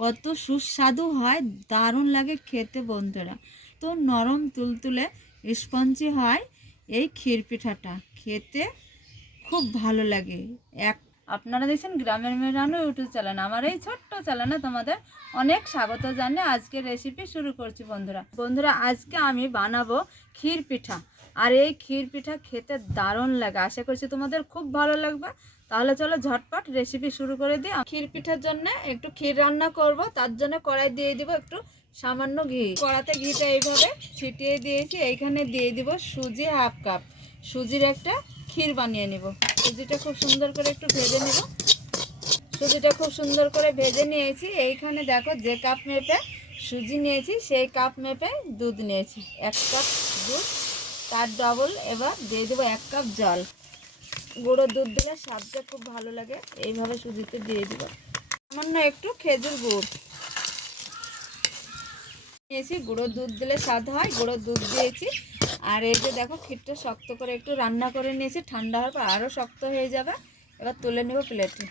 কত সুস্বাদু হয়, দারুণ লাগে খেতে বন্ধুরা। তো নরম তুলতুলে স্পঞ্জি হয় এই ক্ষীর পিঠাটা, খেতে খুব ভালো লাগে। এক আপনারা দেখছেন গ্রামের মেরানো ইউটিউব চ্যানেল, আমার এই ছোট্ট চ্যানেলে তোমাদের অনেক স্বাগত জানিয়ে আজকে রেসিপি শুরু করছি বন্ধুরা। বন্ধুরা, আজকে আমি বানাবো ক্ষীর পিঠা, আর এই ক্ষীর পিঠা খেতে দারুণ লাগে। আশা করছি তোমাদের খুব ভালো লাগবে। তাহলে চলো ঝটপট রেসিপি শুরু করে দিই। ক্ষীর পিঠার জন্য একটু ক্ষীর রান্না করব, তার জন্য কড়াই দিয়ে দিব একটু সামান্য ঘি। কড়াতে ঘিটা এইভাবে ছিটিয়ে দিয়েছি, এইখানে দিয়ে দিব সুজি হাফ কাপ। সুজির একটা ক্ষীর বানিয়ে নিব। সুজিটা খুব সুন্দর করে একটু ভেজে নেব। সুজিটা খুব সুন্দর করে ভেজে নিয়েছি, এইখানে দেখো যে কাপ মেপে সুজি নিয়েছি, সেই কাপ মেপে দুধ নিয়েছি। এক কাপ দুধ, তার ডবল এবার দিয়ে দেবো এক কাপ জল। গুঁড়ো দুধ দিলে স্বাদটা খুব ভালো লাগে। এইভাবে সুজিতে দিয়ে দিব। সামান্য একটু খেজুর গুড়। নিয়েছি গুঁড়ো দুধ দিলে স্বাদ হয়, গুঁড়ো দুধ দিয়েছি। আর এই যে দেখো, ক্ষীরটা শক্ত করে একটু রান্না করে নিয়েছি, ঠান্ডা হওয়ার পর আরও শক্ত হয়ে যাবে। এবার তুলে নেব প্লেটে।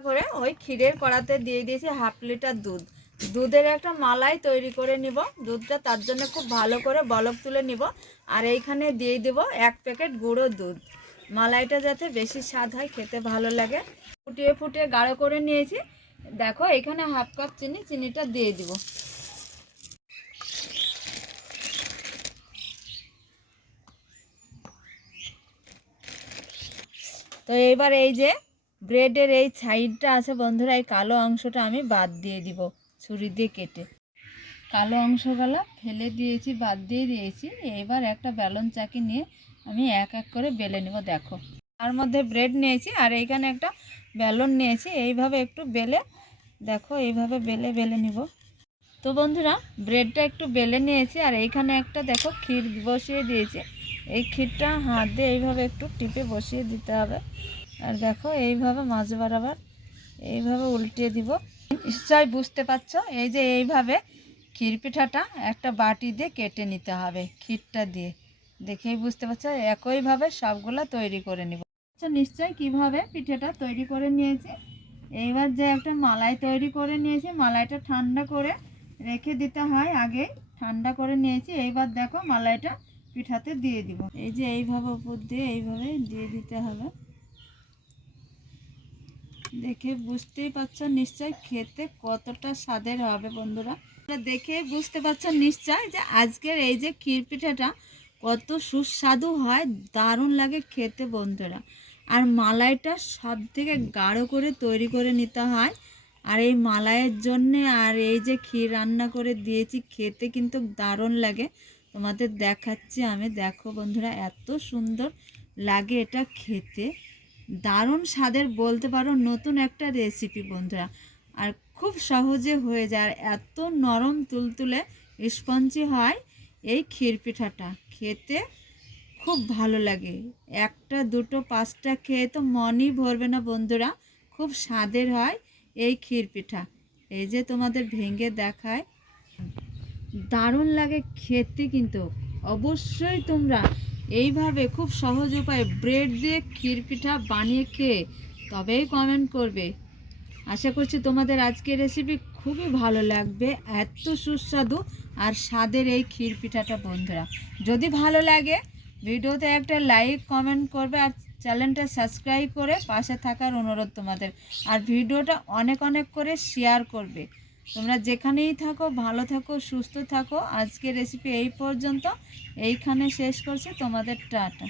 করে ওই ক্ষীরের কড়াতে দিয়ে দিয়েছি হাফ লিটার দুধ। দুধের একটা মালাই তৈরি করে নিব। দুধটা তার জন্য খুব ভালো করে বলক তুলে নিব। আর এইখানে দিয়ে দেব এক প্যাকেট গুঁড়ো দুধ। মালাইটা যাতে বেশি স্বাদ হয়, খেতে ভালো লাগে। ফুটিয়ে ফুটিয়ে গাঢ় করে নিয়েছি। দেখো, এখানে হাফ কাপ চিনি, চিনিটা দিয়ে দিব। তো এবার এই যে ব্রেডের এই সাইডটা আছে বন্ধুরা, এই কালো অংশটা আমি বাদ দিয়ে দিব ছুরি দিয়ে কেটে। কালো অংশগুলো ফেলে দিয়েছি, বাদ দিয়ে দিয়েছি। এবার একটা ব্যালন চাকি নিয়ে আমি এক এক করে বেলে নেব, দেখো। তার মধ্যে ব্রেড নিয়েছি আর এইখানে একটা ব্যালন নিয়েছি, এইভাবে একটু বেলে, দেখো, এইভাবে বেলে বেলে নিব। তো বন্ধুরা ব্রেডটা একটু বেলে নিয়েছি আর এইখানে একটা, দেখো, ক্ষীর বসিয়ে দিয়েছি। এই ক্ষীরটা হাত দিয়ে এইভাবে একটু টিপে বসিয়ে দিতে হবে। আর দেখো, এইভাবে মাছ বরাবর এইভাবে উল্টিয়ে দিব। নিশ্চয় বুঝতে পারছ? এই যে এইভাবে ক্ষীর পিঠাটা একটা বাটি দিয়ে কেটে নিতে হবে, ক্ষীরটা দিয়ে। দেখেই বুঝতে পারছ, একইভাবে সবগুলো তৈরি করে নিব। আচ্ছা নিশ্চয় কীভাবে পিঠাটা তৈরি করে নিয়েছি? এইবার যে একটা মালাই তৈরি করে নিয়েছি, মালাইটা ঠান্ডা করে রেখে দিতে হয় আগে, ঠান্ডা করে নিয়েছি। এইবার দেখো মালাইটা পিঠাতে দিয়ে দিব। এই যে এইভাবে উপর দিয়ে এইভাবে দিয়ে দিতে হবে। দেখে বুঝতেই পারছ নিশ্চয় খেতে কতটা স্বাদের হবে বন্ধুরা। দেখে বুঝতে পারছ নিশ্চয় যে আজকের এই যে ক্ষীর পিঠাটা কত সুস্বাদু হয়, দারুণ লাগে খেতে বন্ধুরা। আর মালাইটা সব থেকে গাঢ় করে তৈরি করে নিতে হয়। আর এই মালাইয়ের জন্যে আর এই যে ক্ষীর রান্না করে দিয়েছি, খেতে কিন্তু দারুণ লাগে। তোমাদের দেখাচ্ছি আমি, দেখো বন্ধুরা, এত সুন্দর লাগে এটা খেতে। দারুণ স্বাদের বলতে পারো নতুন একটা রেসিপি বন্ধুরা। আর খুব সহজে হয়ে যায়, আর এত নরম তুলতুলে স্পঞ্জি হয়। এই ক্ষীর পিঠাটা খেতে খুব ভালো লাগে। একটা, দুটো, পাঁচটা খেয়ে তো মনই ভরবে না বন্ধুরা। খুব স্বাদের হয় এই ক্ষীর পিঠা। এই যে তোমাদের ভেঙে দেখায়। দারুণ লাগে খেতে কিন্তু। অবশ্যই তোমরা এইভাবে খুব সহজ উপায়ে ব্রেড দিয়ে ক্ষীর পিঠা বানিয়ে খেয়ে তবেই কমেন্ট করবে। আশা করছি তোমাদের আজকের রেসিপি খুবই ভালো লাগবে, এত সুস্বাদু আর স্বাদের এই ক্ষীর পিঠাটা বন্ধুরা। যদি ভালো লাগে, ভিডিওতে একটা লাইক কমেন্ট করবে আর চ্যানেলটা সাবস্ক্রাইব করে পাশে থাকার অনুরোধ তোমাদের। আর ভিডিওটা অনেক অনেক করে শেয়ার করবে। তোমরা যেখানেই থাকো, ভালো থাকো, সুস্থ থাকো। আজকের রেসিপি এই পর্যন্ত। এইখানে শেষ করছি। তোমাদের টাটা।